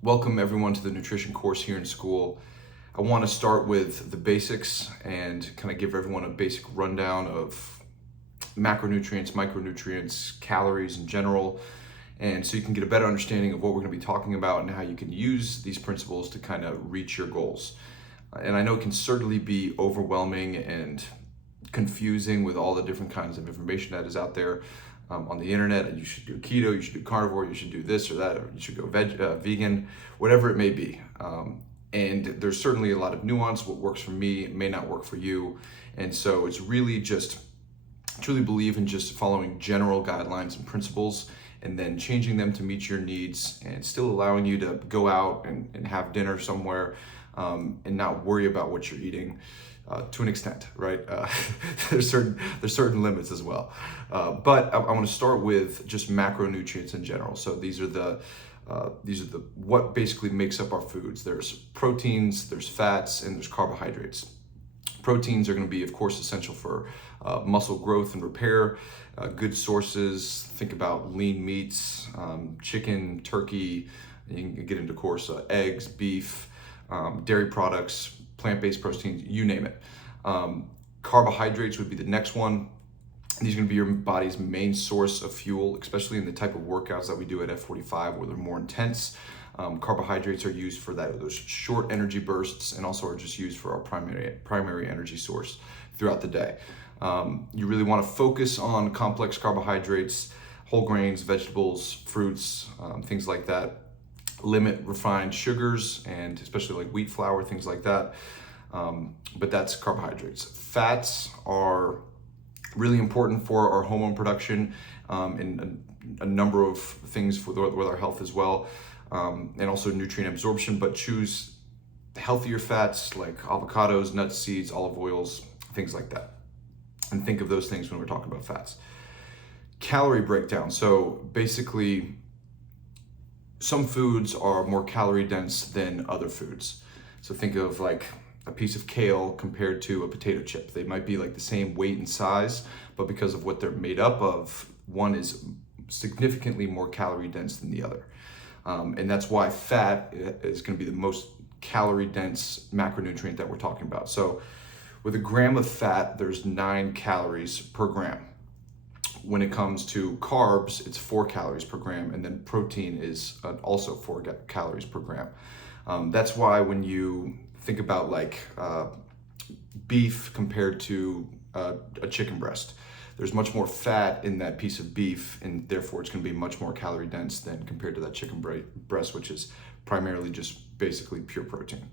Welcome everyone to the nutrition course here in school. I want to start with the basics and kind of give everyone a basic rundown of macronutrients, micronutrients, calories in general, and so you can get a better understanding of what we're going to be talking about and how you can use these principles to kind of reach your goals. And I know it can certainly be overwhelming and confusing with all the different kinds of information that is out there on the internet. You should do keto, you should do carnivore, you should do this or that, or you should go vegan, whatever it may be. And there's certainly a lot of nuance. What works for me may not work for you. And so it's really just truly believe in just following general guidelines and principles and then changing them to meet your needs and still allowing you to go out and have dinner somewhere and not worry about what you're eating. To an extent, right? There's certain limits as well. But I want to start with just macronutrients in general. So these are the what basically makes up our foods. There's proteins, there's fats, and there's carbohydrates. Proteins are going to be, of course, essential for muscle growth and repair. Good sources. Think about lean meats, chicken, turkey. You can get into, of course, eggs, beef, dairy products, plant-based proteins, you name it. Carbohydrates would be the next one. These are going to be your body's main source of fuel, especially in the type of workouts that we do at F45 where they're more intense. Carbohydrates are used for those short energy bursts and also are just used for our primary energy source throughout the day. You really want to focus on complex carbohydrates, whole grains, vegetables, fruits, things like that. Limit refined sugars and especially like wheat flour, things like that. But that's carbohydrates. Fats are really important for our hormone production and a number of things with our health as well, and also nutrient absorption. But choose healthier fats like avocados, nuts, seeds, olive oils, things like that. And think of those things when we're talking about fats. Calorie breakdown. So basically, some foods are more calorie dense than other foods. So think of like a piece of kale compared to a potato chip. They might be like the same weight and size, but because of what they're made up of, one is significantly more calorie dense than the other. And that's why fat is going to be the most calorie dense macronutrient that we're talking about. So with a gram of fat, there's 9 calories per gram. When it comes to carbs, it's 4 calories per gram, and then protein is also 4 calories per gram. That's why when you think about like beef compared to a chicken breast, there's much more fat in that piece of beef, and therefore it's going to be much more calorie dense than compared to that chicken breast, which is primarily just basically pure protein.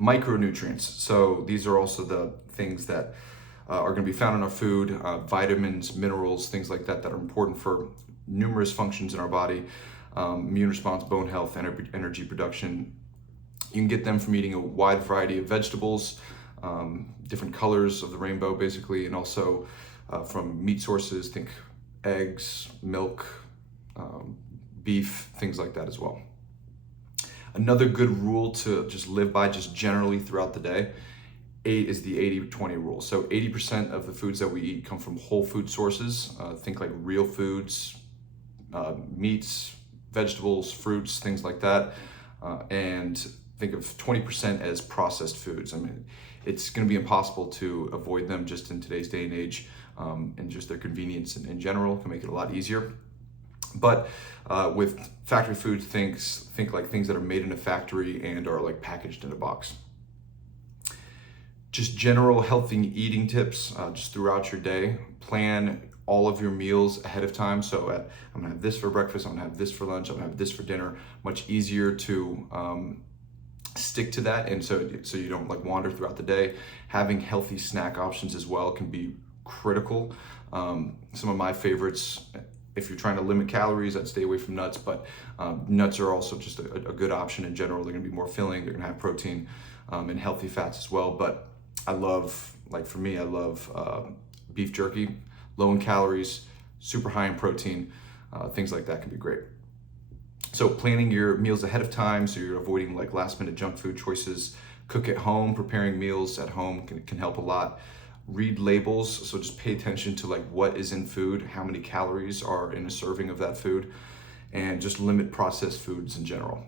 Micronutrients. So these are also the things that are going to be found in our food, vitamins, minerals, things like that that are important for numerous functions in our body, immune response, bone health, energy production. You can get them from eating a wide variety of vegetables, different colors of the rainbow basically, and also from meat sources, think eggs, milk, beef, things like that as well. Another good rule to just live by just generally throughout the day is the 80-20 rule. So 80% of the foods that we eat come from whole food sources. Think like real foods, meats, vegetables, fruits, things like that. And think of 20% as processed foods. I mean, it's going to be impossible to avoid them just in today's day and age, and just their convenience in general can make it a lot easier. But with factory foods, think like things that are made in a factory and are like packaged in a box. Just general healthy eating tips just throughout your day. Plan all of your meals ahead of time. So I'm gonna have this for breakfast, I'm gonna have this for lunch, I'm gonna have this for dinner. Much easier to stick to that, and so you don't like wander throughout the day. Having healthy snack options as well can be critical. Some of my favorites, if you're trying to limit calories, I'd stay away from nuts, but nuts are also just a good option in general. They're gonna be more filling, they're gonna have protein and healthy fats as well. But I love, like for me, I love beef jerky, low in calories, super high in protein, things like that can be great. So planning your meals ahead of time so you're avoiding like last minute junk food choices. Cook at home, preparing meals at home can help a lot. Read labels, so just pay attention to like what is in food, how many calories are in a serving of that food. and just limit processed foods in general.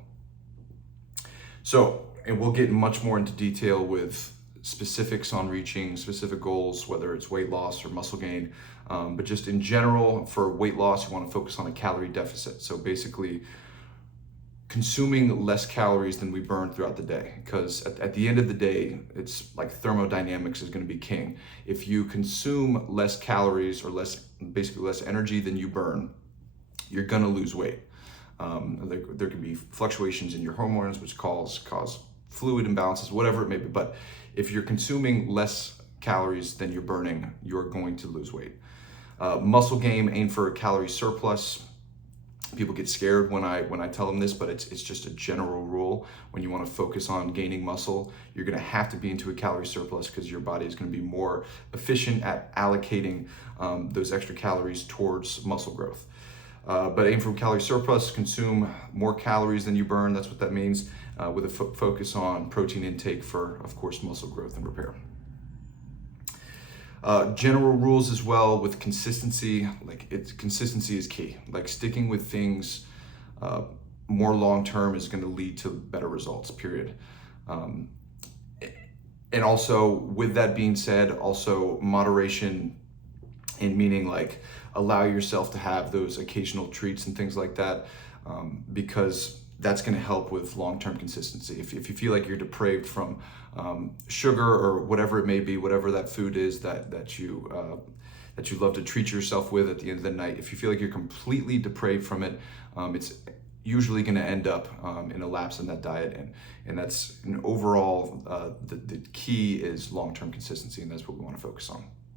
So, and we'll get much more into detail with specifics on reaching specific goals, whether it's weight loss or muscle gain. But just in general, for weight loss, you want to focus on a calorie deficit. So basically, consuming less calories than we burn throughout the day, because at the end of the day, it's like thermodynamics is going to be king. If you consume less calories or basically less energy than you burn, you're going to lose weight. There can be fluctuations in your hormones, which cause fluid imbalances, whatever it may be. But if you're consuming less calories than you're burning, you're going to lose weight. Muscle gain, aim for a calorie surplus. People get scared when I tell them this, but it's just a general rule. When you want to focus on gaining muscle, you're going to have to be into a calorie surplus because your body is going to be more efficient at allocating those extra calories towards muscle growth. But aim for a calorie surplus, consume more calories than you burn. That's what that means, with a focus on protein intake for, of course, muscle growth and repair. General rules as well with consistency. Consistency is key. Like sticking with things more long term is going to lead to better results. Period. And also, with that being said, also moderation, in meaning like allow yourself to have those occasional treats and things like that, because that's going to help with long-term consistency. If you feel like you're depraved from sugar or whatever it may be, whatever that food is that you love to treat yourself with at the end of the night, if you feel like you're completely depraved from it, it's usually going to end up in a lapse in that diet, and that's an overall the key is long-term consistency, and that's what we want to focus on.